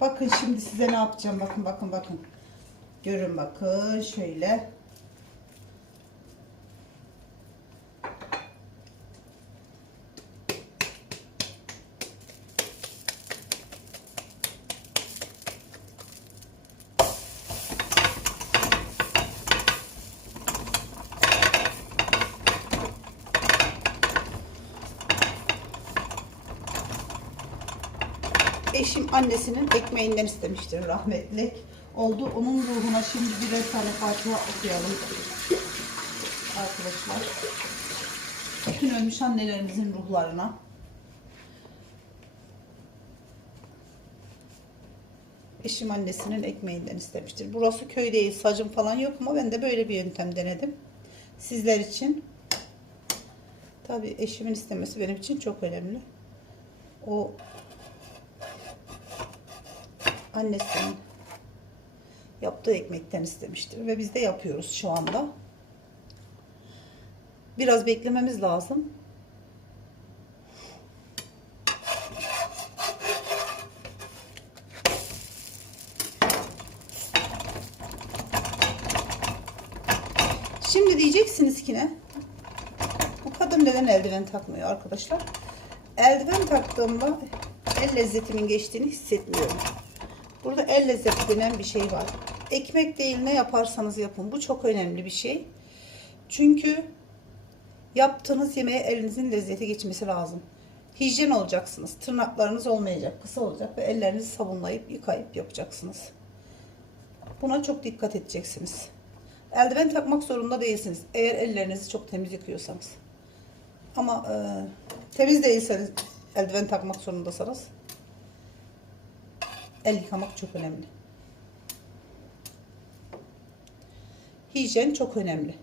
Bakın şimdi size ne yapacağım. Bakın bakın bakın. Görün bakın şöyle. Eşim annesinin ekmeğinden istemiştir rahmetli. Oldu. Onun ruhuna şimdi birer tane Fatiha okuyalım. Arkadaşlar. Bütün ölmüş annelerimizin ruhlarına. Eşim annesinin ekmeğinden istemiştir. Burası köy değil, sacım falan yok ama ben de böyle bir yöntem denedim. Sizler için. Tabii eşimin istemesi benim için çok önemli. O annesinin yaptığı ekmekten istemiştir ve biz de yapıyoruz şu anda. Biraz beklememiz lazım. Şimdi diyeceksiniz ki ne? Bu kadın neden eldiven takmıyor arkadaşlar? Eldiven taktığımda el lezzetimin geçtiğini hissetmiyorum. Burada el lezzeti denen bir şey var. Ekmek değil ne yaparsanız yapın. Bu çok önemli bir şey. Çünkü yaptığınız yemeğe elinizin lezzeti geçmesi lazım. Hijyen olacaksınız. Tırnaklarınız olmayacak. Kısa olacak ve ellerinizi sabunlayıp yıkayıp yapacaksınız. Buna çok dikkat edeceksiniz. Eldiven takmak zorunda değilsiniz. Eğer ellerinizi çok temiz yıkıyorsanız. Ama e, temiz değilseniz eldiven takmak zorundasınız. El yıkamak çok önemli. Hijyen çok önemli.